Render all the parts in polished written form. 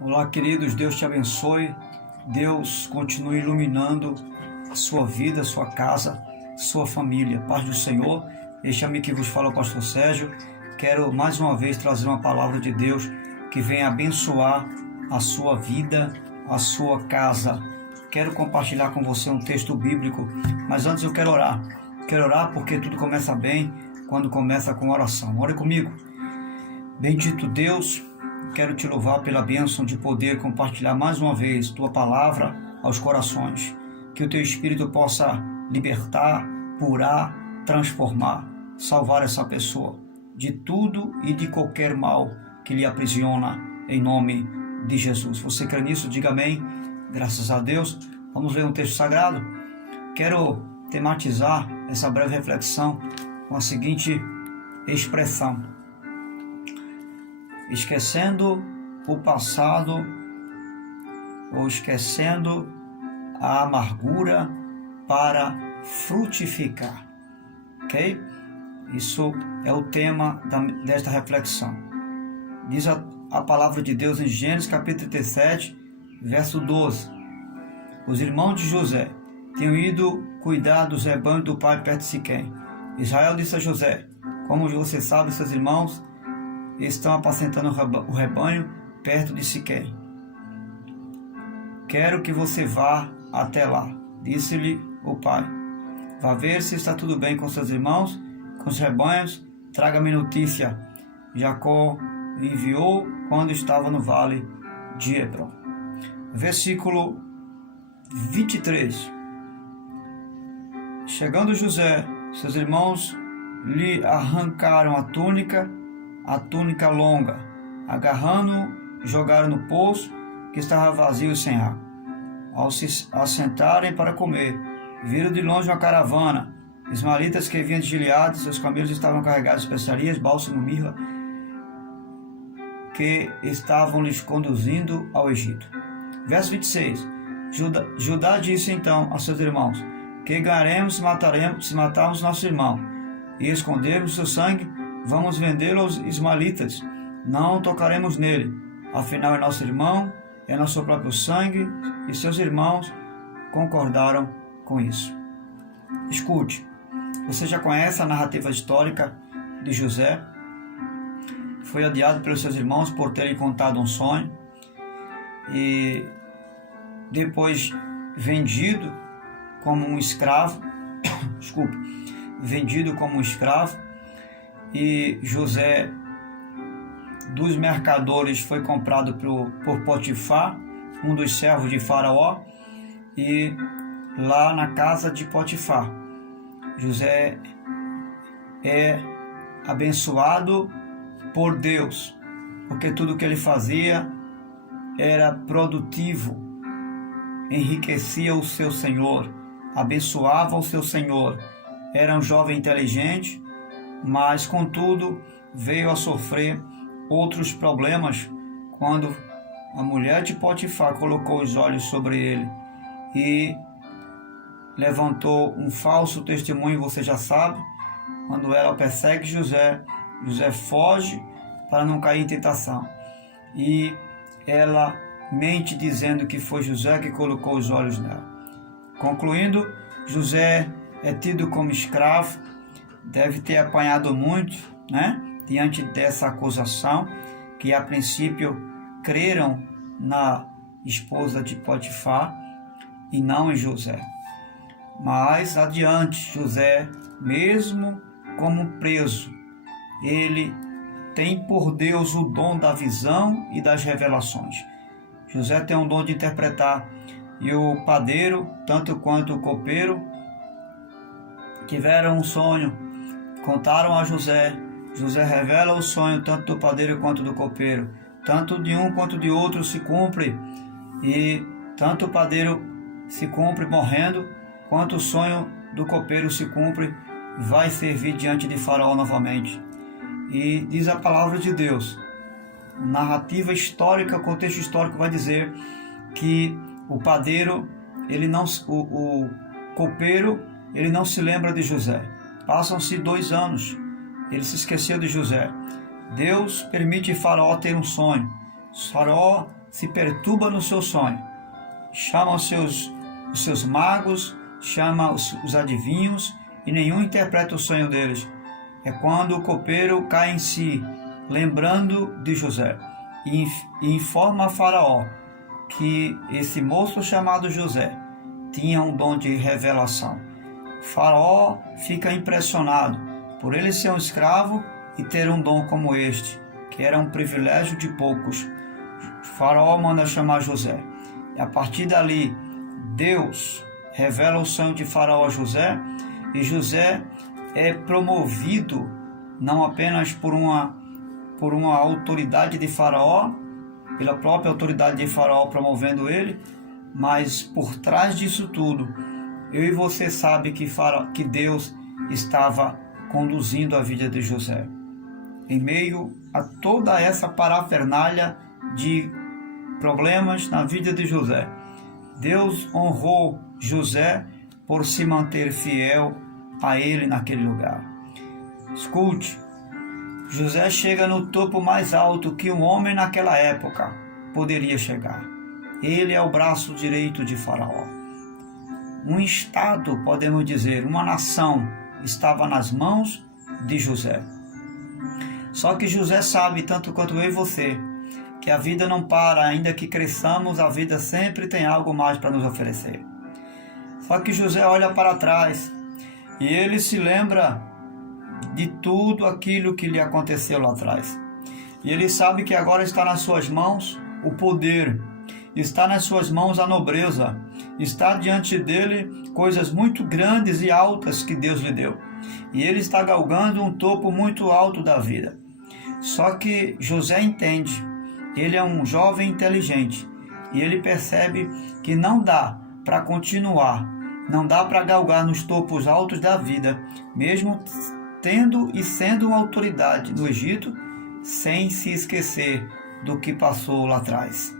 Olá, queridos, Deus te abençoe, Deus continue iluminando a sua vida, a sua casa, sua família. Paz do Senhor, este amigo que vos fala é o pastor Sérgio. Quero mais uma vez trazer uma palavra de Deus que venha abençoar a sua vida, a sua casa. Quero compartilhar com você um texto bíblico, mas antes eu quero orar. Quero orar porque tudo começa bem quando começa com oração. Ore comigo. Bendito Deus, quero te louvar pela bênção de poder compartilhar mais uma vez tua palavra aos corações. Que o teu Espírito possa libertar, curar, transformar, salvar essa pessoa de tudo e de qualquer mal que lhe aprisiona, em nome de Jesus. Você crê nisso? Diga amém. Graças a Deus. Vamos ler um texto sagrado. Quero tematizar essa breve reflexão com a seguinte expressão: esquecendo o passado ou esquecendo a amargura para frutificar. Ok? Isso é o tema desta reflexão. Diz a palavra de Deus em Gênesis capítulo 37, verso 12. Os irmãos de José tinham ido cuidar dos rebanhos do pai perto de Siquém. Israel disse a José: como você sabe, seus irmãos estão apacentando o rebanho perto de Siquém. Quero que você vá até lá. Disse-lhe o pai: vá ver se está tudo bem com seus irmãos, com os rebanhos, traga-me notícia. Jacó enviou quando estava no vale de Hebron. Versículo 23. Chegando José, seus irmãos lhe arrancaram a túnica longa, agarrando-o, jogaram no poço que estava vazio e sem água. Ao se assentarem para comer, viram de longe uma caravana, ismaelitas que vinham de Gileade. Seus camelos estavam carregados de especiarias, bálsamo, mirra, que estavam lhes conduzindo ao Egito. Verso 26. Judá disse então a seus irmãos: que ganharemos se matarmos nosso irmão e escondermos seu sangue? Vamos vendê-lo aos ismaelitas, não tocaremos nele, afinal é nosso irmão, é nosso próprio sangue. E seus irmãos concordaram com isso. Escute, você já conhece a narrativa histórica de José. Foi odiado pelos seus irmãos por terem contado um sonho e depois vendido como um escravo. Vendido como um escravo. E José, dos mercadores, foi comprado por Potifar, um dos servos de Faraó, e lá na casa de Potifar, José é abençoado por Deus, porque tudo que ele fazia era produtivo, enriquecia o seu senhor, abençoava o seu senhor. Era um jovem inteligente, mas contudo veio a sofrer outros problemas quando a mulher de Potifar colocou os olhos sobre ele e levantou um falso testemunho. Você já sabe, quando ela persegue José, José foge para não cair em tentação, e ela mente dizendo que foi José que colocou os olhos nela. Concluindo, José é tido como escravo, deve ter apanhado muito, diante dessa acusação, que a princípio creram na esposa de Potifar e não em José. Mas adiante, José, mesmo como preso, ele tem por Deus o dom da visão e das revelações. José tem um dom de interpretar, e o padeiro, tanto quanto o copeiro, tiveram um sonho, contaram a José. José revela o sonho tanto do padeiro quanto do copeiro, tanto de um quanto de outro se cumpre, e tanto o padeiro se cumpre morrendo, quanto o sonho do copeiro se cumpre, vai servir diante de Faraó novamente. E diz a palavra de Deus, narrativa histórica, contexto histórico vai dizer que o padeiro, o copeiro, ele não se lembra de José. Passam-se 2 anos, ele se esqueceu de José. Deus permite Faraó ter um sonho. Faraó se perturba no seu sonho, chama os seus magos, chama os adivinhos e nenhum interpreta o sonho deles. É quando o copeiro cai em si, lembrando de José, e informa a Faraó que esse moço chamado José tinha um dom de revelação. Faraó fica impressionado por ele ser um escravo e ter um dom como este, que era um privilégio de poucos. Faraó manda chamar José. E a partir dali, Deus revela o sonho de Faraó a José, e José é promovido não apenas por uma autoridade de Faraó, pela própria autoridade de Faraó promovendo ele, mas por trás disso tudo, eu e você sabe que Deus estava conduzindo a vida de José. Em meio a toda essa parafernália de problemas na vida de José, Deus honrou José por se manter fiel a ele naquele lugar. Escute, José chega no topo mais alto que um homem naquela época poderia chegar. Ele é o braço direito de Faraó. Um estado, podemos dizer, uma nação estava nas mãos de José. Só que José sabe, tanto quanto eu e você, que a vida não para, ainda que cresçamos, a vida sempre tem algo mais para nos oferecer. Só que José olha para trás e ele se lembra de tudo aquilo que lhe aconteceu lá atrás. E ele sabe que agora está nas suas mãos o poder, está nas suas mãos a nobreza, está diante dele coisas muito grandes e altas que Deus lhe deu. E ele está galgando um topo muito alto da vida. Só que José entende, ele é um jovem inteligente, e ele percebe que não dá para continuar, não dá para galgar nos topos altos da vida, mesmo tendo e sendo uma autoridade no Egito, sem se esquecer do que passou lá atrás.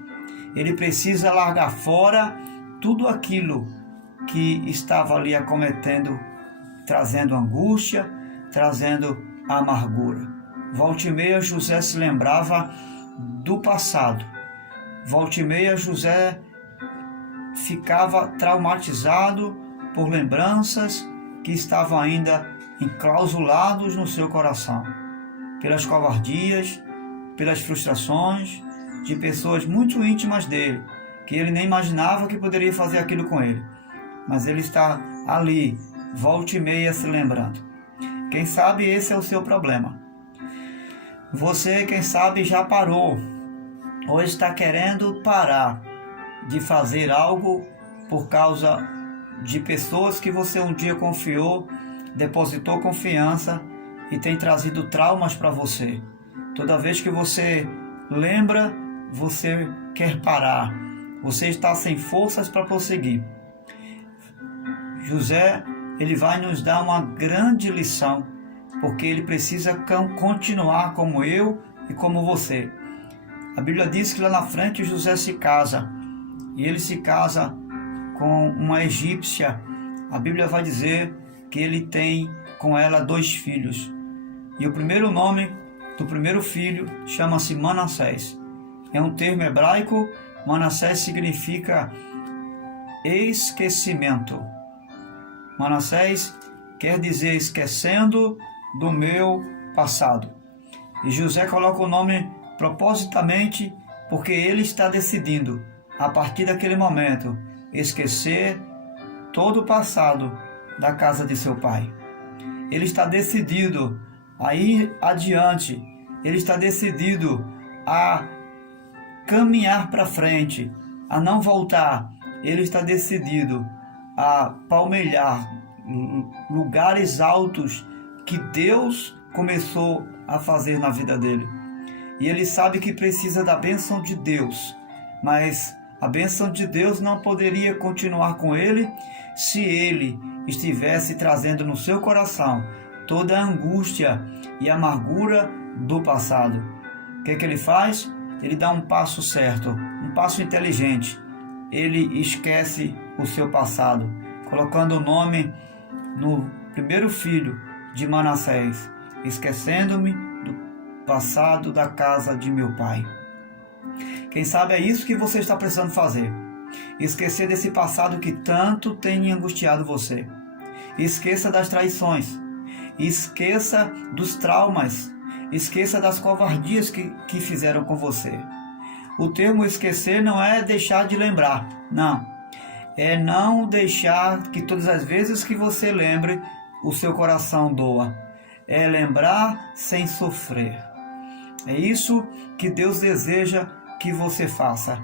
Ele precisa largar fora tudo aquilo que estava ali acometendo, trazendo angústia, trazendo amargura. Volta e meia José se lembrava do passado. Volta e meia José ficava traumatizado por lembranças que estavam ainda enclausulados no seu coração, pelas covardias, pelas frustrações de pessoas muito íntimas dele, que ele nem imaginava que poderia fazer aquilo com ele. Mas ele está ali, volta e meia se lembrando. Quem sabe esse é o seu problema. Você, quem sabe, já parou ou está querendo parar de fazer algo por causa de pessoas que você um dia confiou, depositou confiança e tem trazido traumas para você. Toda vez que você lembra, você quer parar. Você está sem forças para prosseguir. José, ele vai nos dar uma grande lição, porque ele precisa continuar como eu e como você. A Bíblia diz que lá na frente José se casa, e ele se casa com uma egípcia. A Bíblia vai dizer que ele tem com ela 2 filhos, e o primeiro nome do primeiro filho chama-se Manassés. É um termo hebraico. Manassés significa esquecimento. Manassés quer dizer esquecendo do meu passado. E José coloca o nome propositamente porque ele está decidindo, a partir daquele momento, esquecer todo o passado da casa de seu pai. Ele está decidido a ir adiante, ele está decidido a caminhar para frente, a não voltar. Ele está decidido a palmilhar lugares altos que Deus começou a fazer na vida dele. E ele sabe que precisa da bênção de Deus, mas a bênção de Deus não poderia continuar com ele se ele estivesse trazendo no seu coração toda a angústia e amargura do passado. O que é que ele faz? Ele dá um passo certo, um passo inteligente. Ele esquece o seu passado, colocando o nome no primeiro filho de Manassés, esquecendo-me do passado da casa de meu pai. Quem sabe é isso que você está precisando fazer. Esquecer desse passado que tanto tem angustiado você. Esqueça das traições. Esqueça dos traumas. Esqueça das covardias que fizeram com você. O termo esquecer não é deixar de lembrar. Não. É não deixar que todas as vezes que você lembre, o seu coração doa. É lembrar sem sofrer. É isso que Deus deseja que você faça.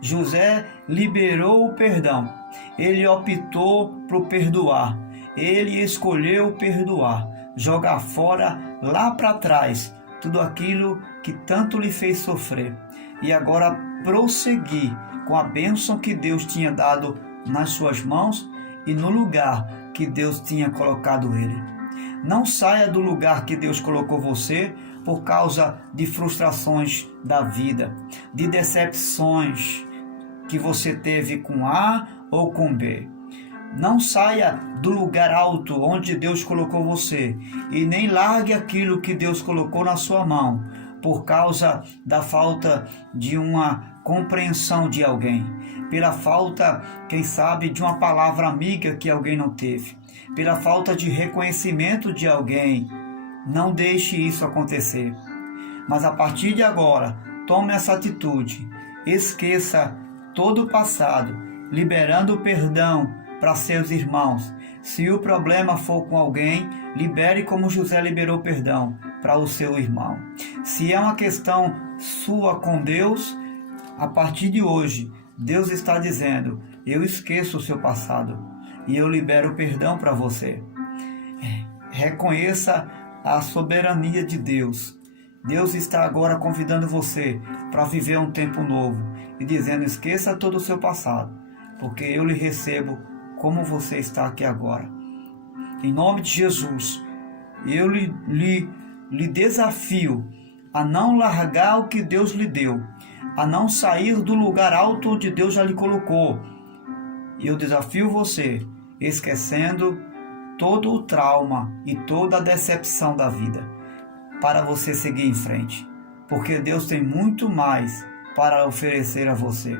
José liberou o perdão. Ele optou por perdoar. Ele escolheu perdoar. Jogar fora, lá para trás, tudo aquilo que tanto lhe fez sofrer. E agora prosseguir com a bênção que Deus tinha dado nas suas mãos e no lugar que Deus tinha colocado ele. Não saia do lugar que Deus colocou você por causa de frustrações da vida, de decepções que você teve com A ou com B. Não saia do lugar alto onde Deus colocou você e nem largue aquilo que Deus colocou na sua mão por causa da falta de uma compreensão de alguém, pela falta, quem sabe, de uma palavra amiga que alguém não teve, pela falta de reconhecimento de alguém. Não deixe isso acontecer. Mas a partir de agora, tome essa atitude. Esqueça todo o passado, liberando o perdão para seus irmãos. Se o problema for com alguém, libere como José liberou perdão para o seu irmão. Se é uma questão sua com Deus, a partir de hoje, Deus está dizendo: eu esqueço o seu passado e eu libero perdão para você. Reconheça a soberania de Deus. Deus está agora convidando você para viver um tempo novo e dizendo: esqueça todo o seu passado, porque eu lhe recebo como você está aqui agora. Em nome de Jesus, eu lhe desafio a não largar o que Deus lhe deu, a não sair do lugar alto onde Deus já lhe colocou. Eu desafio você, esquecendo todo o trauma e toda a decepção da vida, para você seguir em frente, porque Deus tem muito mais para oferecer a você.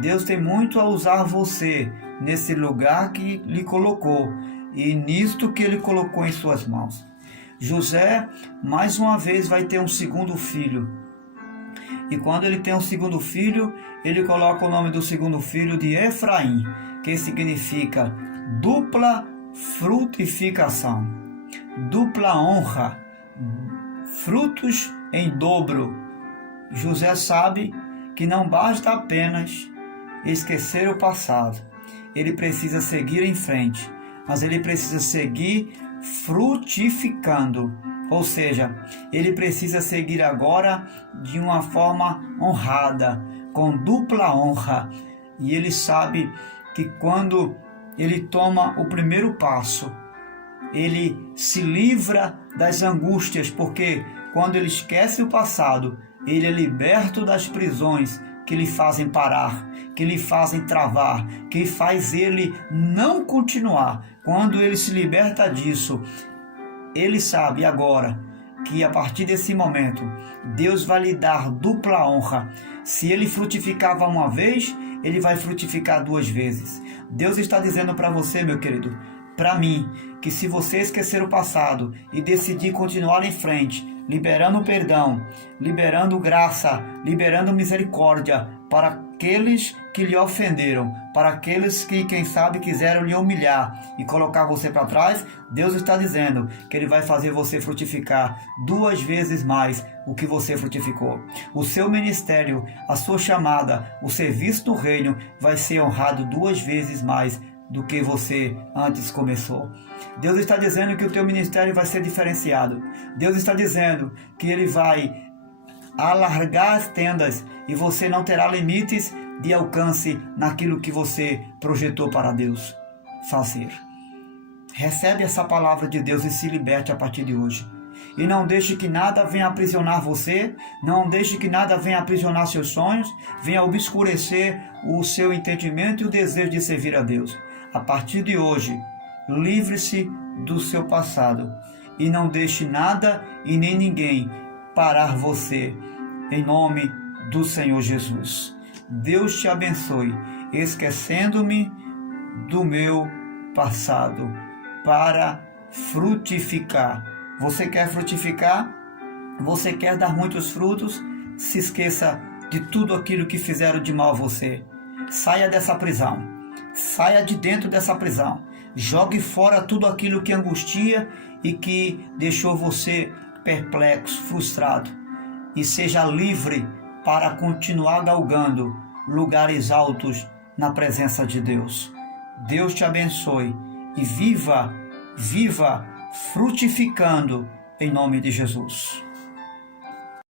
Deus tem muito a usar você nesse lugar que lhe colocou e nisto que ele colocou em suas mãos. José, mais uma vez, vai ter um segundo filho. E quando ele tem um segundo filho, ele coloca o nome do segundo filho de Efraim, que significa dupla frutificação, dupla honra, frutos em dobro. José sabe que não basta apenas esquecer o passado, ele precisa seguir em frente, mas ele precisa seguir frutificando, ou seja, ele precisa seguir agora de uma forma honrada, com dupla honra. E ele sabe que quando ele toma o primeiro passo, ele se livra das angústias, porque quando ele esquece o passado, ele é liberto das prisões que lhe fazem parar, que lhe fazem travar, que faz ele não continuar. Quando ele se liberta disso, ele sabe agora que a partir desse momento, Deus vai lhe dar dupla honra. Se ele frutificava uma vez, ele vai frutificar duas vezes. Deus está dizendo para você, meu querido, para mim, que se você esquecer o passado e decidir continuar em frente, liberando perdão, liberando graça, liberando misericórdia para aqueles que lhe ofenderam, para aqueles que, quem sabe, quiseram lhe humilhar e colocar você para trás, Deus está dizendo que Ele vai fazer você frutificar duas vezes mais o que você frutificou. O seu ministério, a sua chamada, o serviço do reino vai ser honrado duas vezes mais do que você antes começou. Deus está dizendo que o teu ministério vai ser diferenciado. Deus está dizendo que Ele vai alargar as tendas e você não terá limites de alcance naquilo que você projetou para Deus fazer. Recebe essa palavra de Deus e se liberte a partir de hoje. E não deixe que nada venha aprisionar você, não deixe que nada venha aprisionar seus sonhos, venha obscurecer o seu entendimento e o desejo de servir a Deus. A partir de hoje, livre-se do seu passado e não deixe nada e nem ninguém parar você, em nome do Senhor Jesus. Deus te abençoe, esquecendo-me do meu passado, para frutificar. Você quer frutificar? Você quer dar muitos frutos? Se esqueça de tudo aquilo que fizeram de mal a você. Saia dessa prisão. Saia de dentro dessa prisão. Jogue fora tudo aquilo que angustia e que deixou você perplexo, frustrado. E seja livre para continuar galgando lugares altos na presença de Deus. Deus te abençoe e viva frutificando em nome de Jesus.